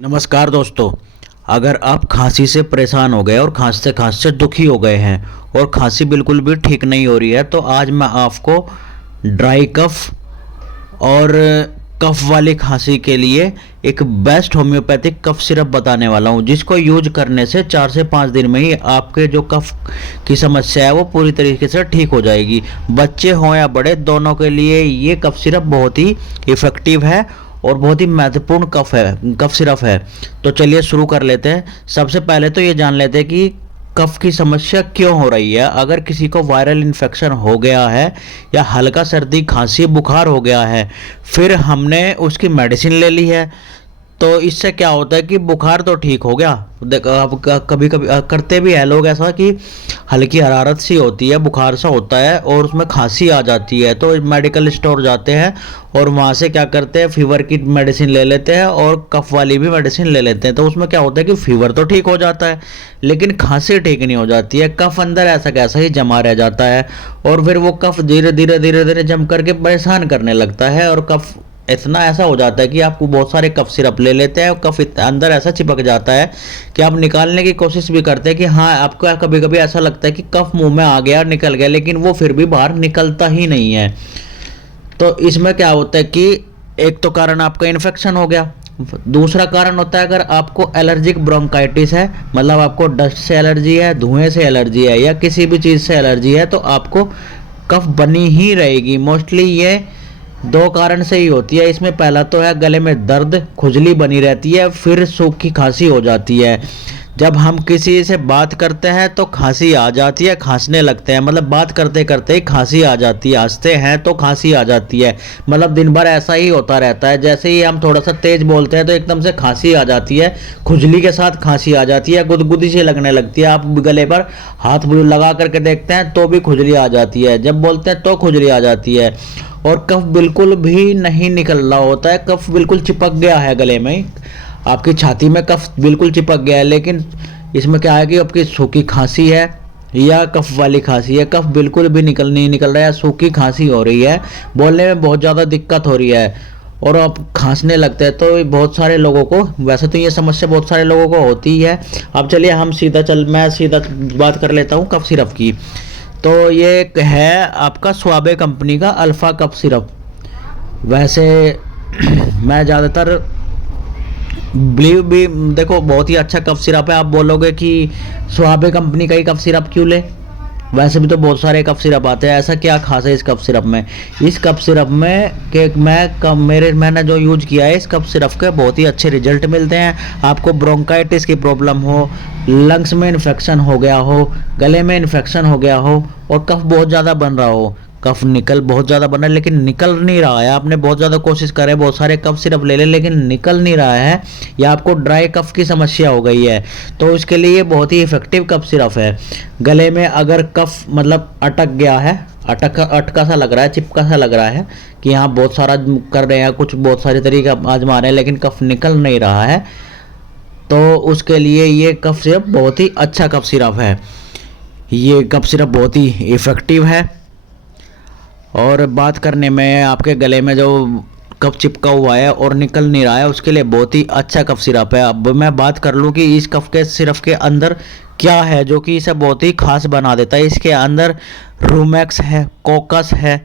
नमस्कार दोस्तों। अगर आप खांसी से परेशान हो गए और खांसते खांसते दुखी हो गए हैं और खांसी बिल्कुल भी ठीक नहीं हो रही है, तो आज मैं आपको ड्राई कफ और कफ वाली खांसी के लिए एक बेस्ट होम्योपैथिक कफ सिरप बताने वाला हूं, जिसको यूज करने से 4 से 5 दिन में ही आपके जो कफ की समस्या है वो पूरी तरीके से ठीक हो जाएगी। बच्चे हों या बड़े, दोनों के लिए ये कफ सिरप बहुत ही इफ़ेक्टिव है और बहुत ही महत्वपूर्ण कफ सिरप है। तो चलिए शुरू कर लेते हैं। सबसे पहले तो ये जान लेते हैं कि कफ की समस्या क्यों हो रही है। अगर किसी को वायरल इन्फेक्शन हो गया है या हल्का सर्दी खांसी बुखार हो गया है, फिर हमने उसकी मेडिसिन ले ली है, तो इससे क्या होता है कि बुखार तो ठीक हो गया। देखो, अब कभी कभी करते भी है लोग ऐसा कि हल्की हरारत सी होती है, बुखार सा होता है और उसमें खांसी आ जाती है, तो मेडिकल स्टोर जाते हैं और वहाँ से क्या करते हैं, फीवर की मेडिसिन ले लेते हैं और कफ वाली भी मेडिसिन ले लेते हैं। तो उसमें क्या होता है कि फीवर तो ठीक हो जाता है लेकिन खांसी ठीक नहीं हो जाती है। कफ अंदर ऐसा कैसा ही जमा रह जाता है और फिर वो कफ धीरे धीरे जम करके परेशान करने लगता है और कफ इतना ऐसा हो जाता है कि आप बहुत सारे कफ सिरप ले लेते हैं और कफ अंदर ऐसा चिपक जाता है कि आप निकालने की कोशिश भी करते हैं कि हाँ, आपको कभी कभी ऐसा लगता है कि कफ मुंह में आ गया, निकल गया, लेकिन वो फिर भी बाहर निकलता ही नहीं है। तो इसमें क्या होता है कि एक तो कारण आपका इन्फेक्शन हो गया, दूसरा कारण होता है अगर आपको एलर्जिक ब्रोंकाइटिस है, मतलब आपको डस्ट से एलर्जी है, धुएं से एलर्जी है या किसी भी चीज़ से एलर्जी है, तो आपको कफ बनी ही रहेगी। मोस्टली ये 2 कारण से ही होती है। इसमें पहला तो है गले में दर्द, खुजली बनी रहती है, फिर सूखी खांसी हो जाती है। जब हम किसी से बात करते हैं तो खांसी आ जाती है, खांसने लगते हैं, मतलब बात करते करते ही खांसी आ जाती है, हंसते हैं तो खांसी आ जाती है, मतलब दिन भर ऐसा ही होता रहता है। जैसे ही हम थोड़ा सा तेज बोलते हैं तो एकदम से खांसी आ जाती है, खुजली के साथ खांसी आ जाती है, गुदगुदी सी लगने लगती है। आप गले पर हाथ लगा करके देखते हैं तो भी खुजली आ जाती है, जब बोलते हैं तो खुजली आ जाती है और कफ बिल्कुल भी नहीं निकल रहा होता है, कफ बिल्कुल चिपक गया है गले में, आपकी छाती में कफ बिल्कुल चिपक गया है। लेकिन इसमें क्या है कि आपकी सूखी खांसी है या कफ वाली खांसी है, कफ बिल्कुल भी नहीं निकल रहा है, सूखी खांसी हो रही है, बोलने में बहुत ज़्यादा दिक्कत हो रही है और आप खांसने लगते हैं। तो बहुत सारे लोगों को, वैसे तो ये समस्या बहुत सारे लोगों को होती ही है। अब चलिए मैं सीधा बात कर लेता हूँ कफ सिरप की। तो ये है आपका स्वाबे कंपनी का अल्फ़ा कफ सिरप। वैसे मैं ज़्यादातर बिलीव भी, देखो बहुत ही अच्छा कफ सिरप है। आप बोलोगे कि स्वाबे कंपनी का ही कफ सिरप क्यों ले, वैसे भी तो बहुत सारे कफ सिरप आते हैं, ऐसा क्या खास है इस कफ सिरप में। इस कफ सिरप में कि मैंने जो यूज किया है इस कफ सिरप के बहुत ही अच्छे रिजल्ट मिलते हैं। आपको ब्रोंकाइटिस की प्रॉब्लम हो, लंग्स में इन्फेक्शन हो गया हो, गले में इन्फेक्शन हो गया हो और कफ बहुत ज़्यादा बन रहा हो, कफ बहुत ज़्यादा बन रहा है लेकिन निकल नहीं रहा है, आपने बहुत ज़्यादा कोशिश करे, बहुत सारे कफ सिरप ले ले लेकिन निकल नहीं रहा है, या आपको ड्राई कफ की समस्या हो गई है, तो इसके लिए बहुत ही इफ़ेक्टिव कफ सिरप है। गले में अगर कफ मतलब अटक गया है, अटका सा लग रहा है, चिपका सा लग रहा है कि यहाँ बहुत सारा कर रहे हैं, कुछ बहुत सारे तरीके आजमा रहे हैं लेकिन कफ निकल नहीं रहा है, तो उसके लिए ये कफ सिरप बहुत ही अच्छा कफ सिरप है। ये कफ सिरप बहुत ही इफ़ेक्टिव है और बात करने में आपके गले में जो कफ चिपका हुआ है और निकल नहीं रहा है उसके लिए बहुत ही अच्छा कफ सिरप है। अब मैं बात कर लूँ कि इस कफ के सिरप के अंदर क्या है जो कि इसे बहुत ही खास बना देता है। इसके अंदर रूमेक्स है, कोकस है,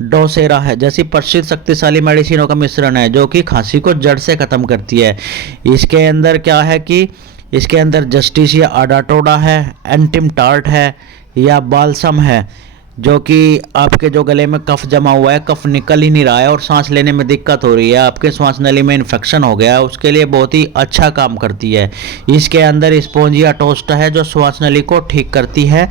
डोसेरा है जैसी प्रसिद्ध शक्तिशाली मेडिसिनों का मिश्रण है जो कि खांसी को जड़ से ख़त्म करती है। इसके अंदर क्या है कि इसके अंदर जस्टिसिया अडाटोडा है, एंटिम टार्ट है या बालसम है, जो कि आपके जो गले में कफ जमा हुआ है, कफ निकल ही नहीं रहा है और सांस लेने में दिक्कत हो रही है, आपके श्वास नली में इन्फेक्शन हो गया है, उसके लिए बहुत ही अच्छा काम करती है। इसके अंदर स्पोंजिया टोस्ट है जो श्वास नली को ठीक करती है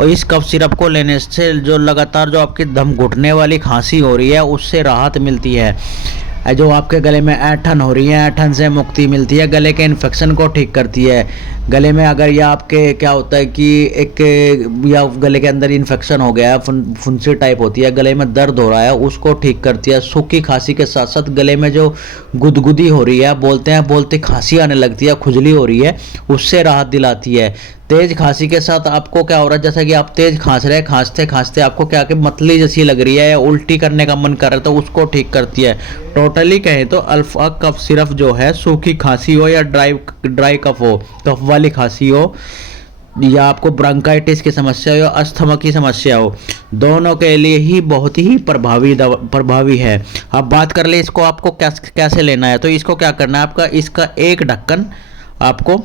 और इस कफ सिरप को लेने से जो लगातार जो आपकी दम घुटने वाली खांसी हो रही है उससे राहत मिलती है। जो आपके गले में ऐंठन हो रही है, ऐंठन से मुक्ति मिलती है, गले के इन्फेक्शन को ठीक करती है। गले में अगर या आपके क्या होता है कि एक या गले के अंदर इन्फेक्शन हो गया है, फुंसी टाइप होती है, गले में दर्द हो रहा है, उसको ठीक करती है। सूखी खांसी के साथ साथ गले में जो गुदगुदी हो रही है, बोलते खांसी आने लगती है, खुजली हो रही है, उससे राहत दिलाती है। तेज खांसी के साथ आपको क्या हो रहा है, जैसा कि आप तेज खांस रहे हैं, खांसते खांसते आपको क्या कि मतली जैसी लग रही है या उल्टी करने का मन कर रहा है, तो उसको ठीक करती है। टोटली कहें तो अल्फा कफ सिरप जो है, सूखी खांसी हो या ड्राई कफ हो, कफ वाली खांसी हो, या आपको ब्रोंकाइटिस की समस्या हो या अस्थमा की समस्या हो, दोनों के लिए ही बहुत ही प्रभावी है। अब बात कर ले इसको आपको कैसे लेना है। तो इसको क्या करना है, आपका इसका एक ढक्कन आपको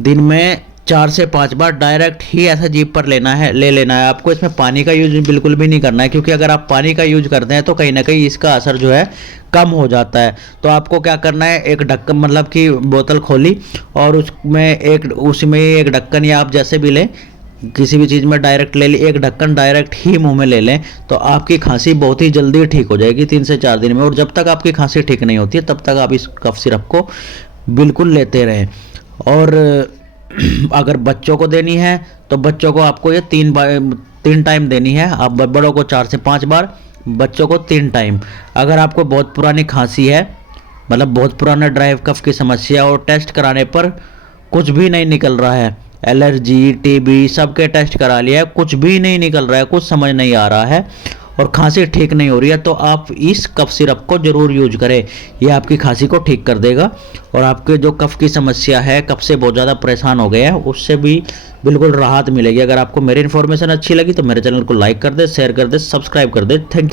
दिन में 4 से 5 बार डायरेक्ट ही ऐसा जीभ पर ले लेना है। आपको इसमें पानी का यूज बिल्कुल भी नहीं करना है, क्योंकि अगर आप पानी का यूज करते हैं तो कहीं ना कहीं इसका असर जो है कम हो जाता है। तो आपको क्या करना है, एक ढक्कन मतलब कि बोतल खोली और उसमें एक ढक्कन, या आप जैसे भी लें किसी भी चीज़ में डायरेक्ट ले ली, एक ढक्कन डायरेक्ट ही मुंह में ले लें तो आपकी खांसी बहुत ही जल्दी ठीक हो जाएगी 3 से 4 दिन में। और जब तक आपकी खांसी ठीक नहीं होती है तब तक आप इस कफ सिरप को बिल्कुल लेते रहें। और अगर बच्चों को देनी है तो बच्चों को आपको ये 3 टाइम देनी है। आप बड़ों को 4 से 5 बार, बच्चों को 3 टाइम। अगर आपको बहुत पुरानी खांसी है, मतलब बहुत पुराना ड्राई कफ की समस्या, और टेस्ट कराने पर कुछ भी नहीं निकल रहा है, एलर्जी टीबी सबके टेस्ट करा लिया है, कुछ भी नहीं निकल रहा है, कुछ समझ नहीं आ रहा है और खांसी ठीक नहीं हो रही है, तो आप इस कफ सिरप को ज़रूर यूज करें। ये आपकी खांसी को ठीक कर देगा और आपके जो कफ की समस्या है, कफ से बहुत ज़्यादा परेशान हो गए हैं, उससे भी बिल्कुल राहत मिलेगी। अगर आपको मेरी इन्फॉर्मेशन अच्छी लगी तो मेरे चैनल को लाइक कर दे, शेयर कर दे, सब्सक्राइब कर दे। थैंक